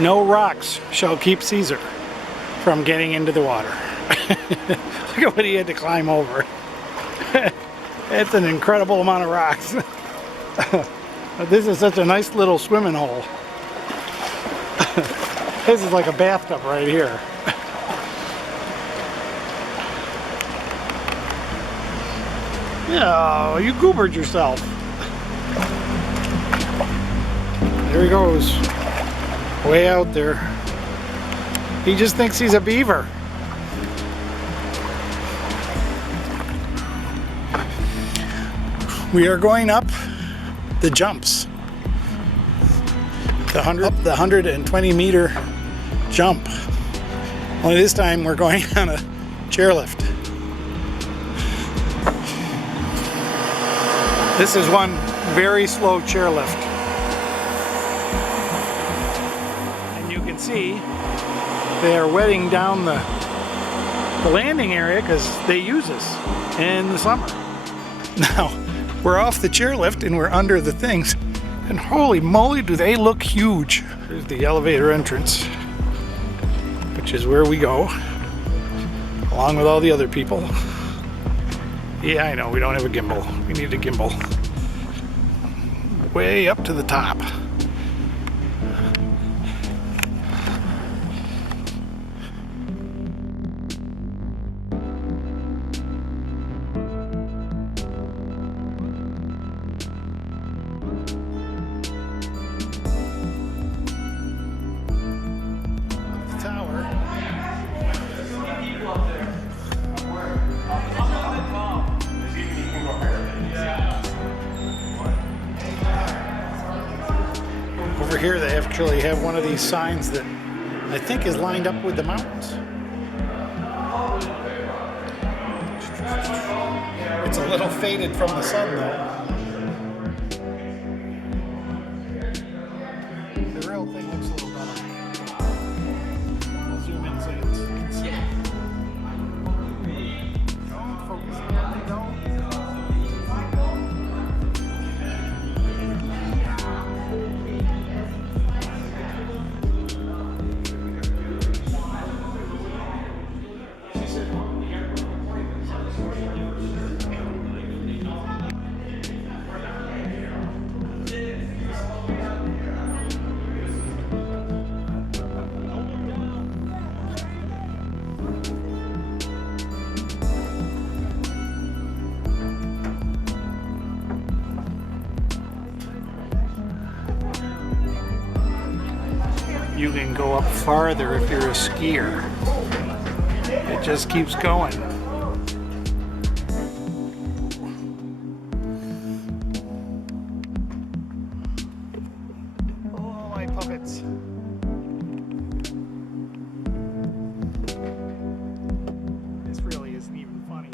No rocks shall keep Caesar from getting into the water. Look at what he had to climb over. It's an incredible amount of rocks. This is such a nice little swimming hole. This is like a bathtub right here. Yeah, you goobered yourself. There he goes. Way out there. He just thinks he's a beaver. We are going up the jumps. Up the 120 meter jump. Only this time we're going on a chairlift. This is one very slow chairlift. And you can see they are wetting down the landing area because they use this in the summer. Now, we're off the chairlift and we're under the things. And holy moly, do they look huge. There's the elevator entrance, which is where we go, along with all the other people. Yeah, I know, we don't have a gimbal. We need a gimbal. Way up to the top. Over here they actually have one of these signs that I think is lined up with the mountains. It's a little faded from the sun though. The real thing looks a little better. I'll zoom in so you can see. Don't focus on it. Don't. You can go up farther if you're a skier. It just keeps going. Oh, my puppets. This really isn't even funny.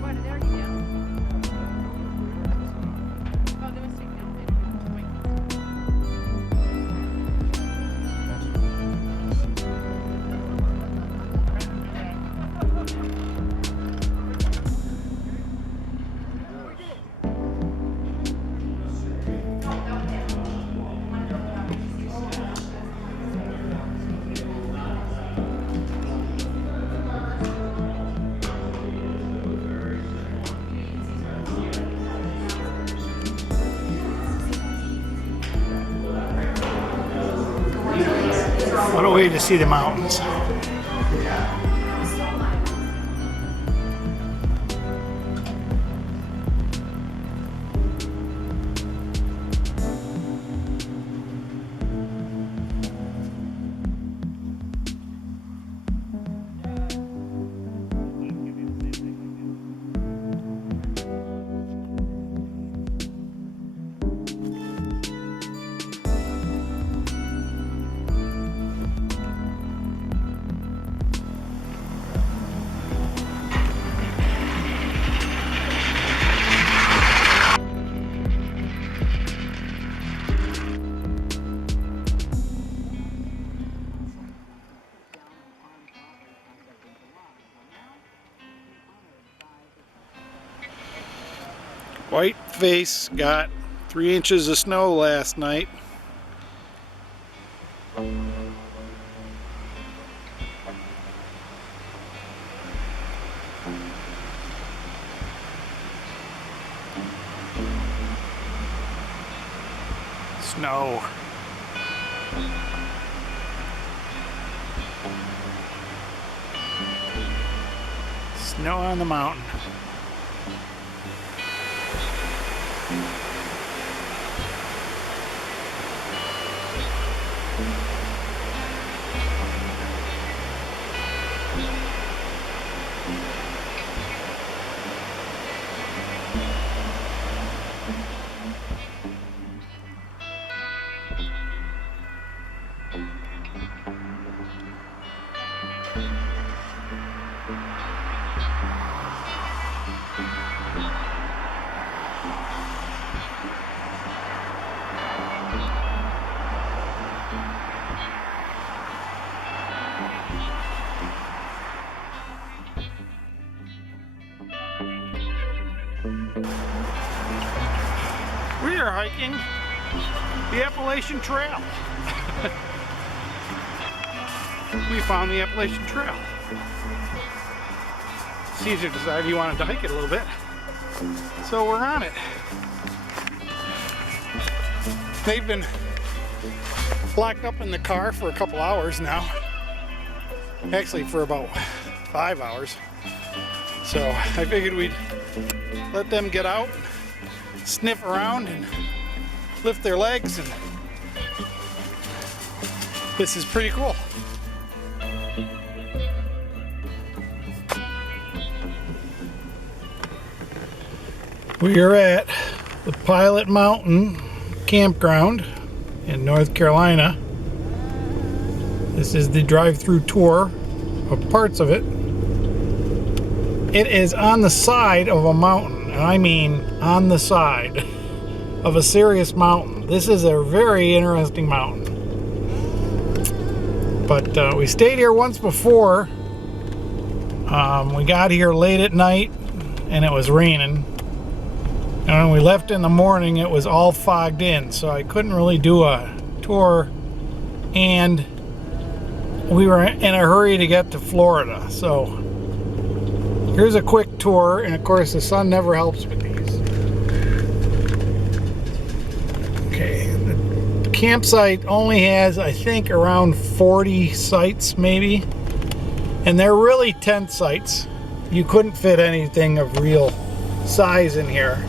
What, are they already down? Oh, they must take down later. What a way to see the mountains. White face got 3 inches of snow last night. Snow. Snow on the mountain. We are hiking the Appalachian Trail. We found the Appalachian Trail. Caesar decided he wanted to hike it a little bit, so we're on it. They've been locked up in the car for a couple hours now. Actually, for about 5 hours. So I figured we'd let them get out, sniff around, and lift their legs, and this is pretty cool. We are at the Pilot Mountain Campground in North Carolina. This is the drive-through tour of parts of it. It is on the side of a mountain, and I mean on the side of a serious mountain. This is a very interesting mountain. But we stayed here once before. We got here late at night and it was raining. And when we left in the morning, it was all fogged in, so I couldn't really do a tour, and we were in a hurry to get to Florida. So here's a quick tour, and of course the sun never helps with these. Okay, the campsite only has, I think, around 40 sites maybe, and they're really tent sites. You couldn't fit anything of real size in here.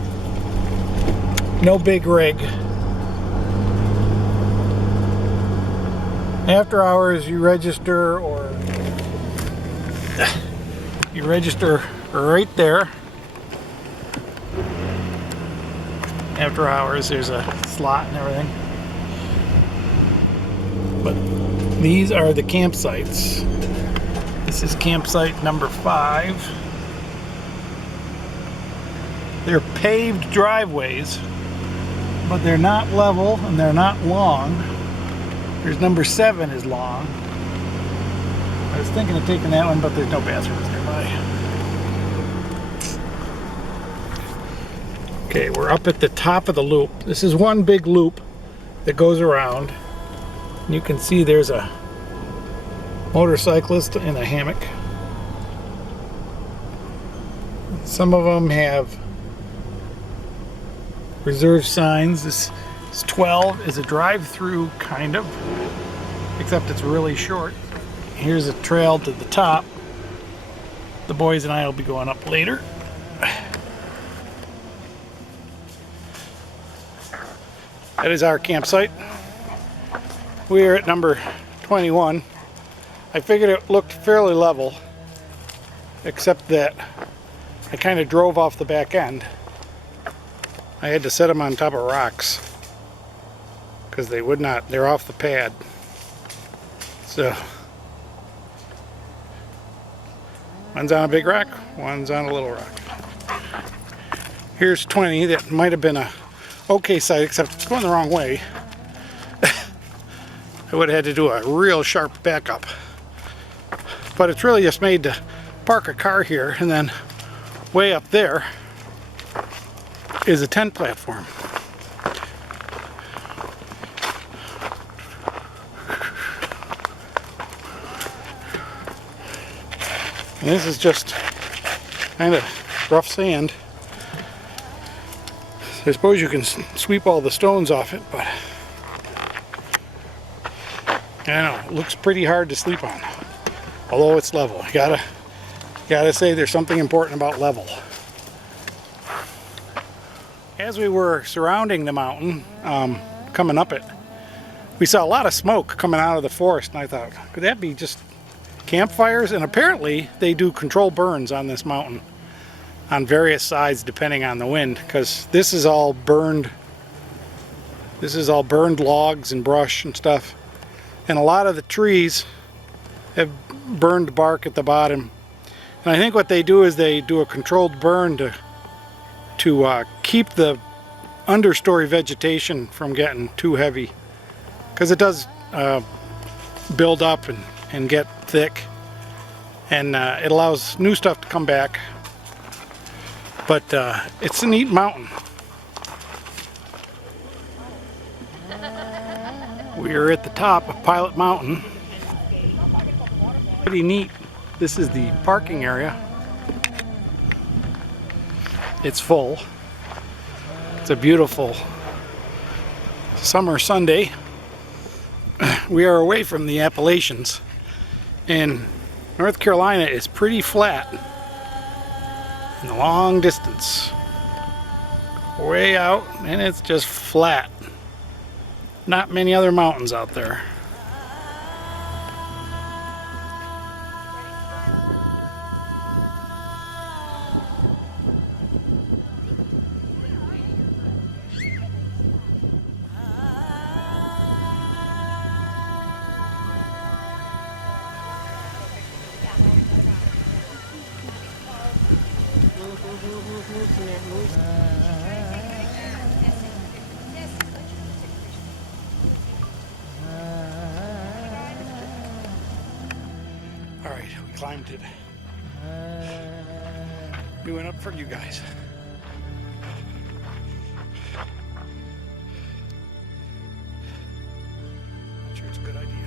No big rig. After hours, you register right there. After hours, there's a slot and everything. But these are the campsites. This is campsite number 5. They're paved driveways, but they're not level and they're not long. There's number 7 is long. I was thinking of taking that one, but there's no bathrooms nearby. Okay, we're up at the top of the loop. This is one big loop that goes around. And you can see there's a motorcyclist in a hammock. Some of them have reserve signs. This is 12 is a drive-through kind of, except it's really short. Here's a trail to the top. The boys and I will be going up later. That is our campsite. We are at number 21. I figured it looked fairly level, except that I kind of drove off the back end. I had to set them on top of rocks because they would not, they're off the pad. So one's on a big rock, one's on a little rock. Here's 20. That might have been a okay site, except it's going the wrong way. I would have had to do a real sharp backup. But it's really just made to park a car here, and then way up there is a tent platform. And this is just kind of rough sand. So I suppose you can sweep all the stones off it, but I don't know, it looks pretty hard to sleep on. Although it's level. You gotta say there's something important about level. As we were surrounding the mountain, coming up it, we saw a lot of smoke coming out of the forest, and I thought, could that be just campfires? And apparently they do controlled burns on this mountain on various sides depending on the wind, because this is all burned logs and brush and stuff, and a lot of the trees have burned bark at the bottom. And I think what they do is they do a controlled burn to keep the understory vegetation from getting too heavy, because it does build up and get thick, and it allows new stuff to come back. But it's a neat mountain. We are at the top of Pilot Mountain. Pretty neat. This is the parking area. It's full. It's a beautiful summer Sunday. We are away from the Appalachians, and North Carolina is pretty flat in the long distance. Way out, and it's just flat. Not many other mountains out there. Alright, we climbed it. We went up for you guys. Not sure it's a good idea.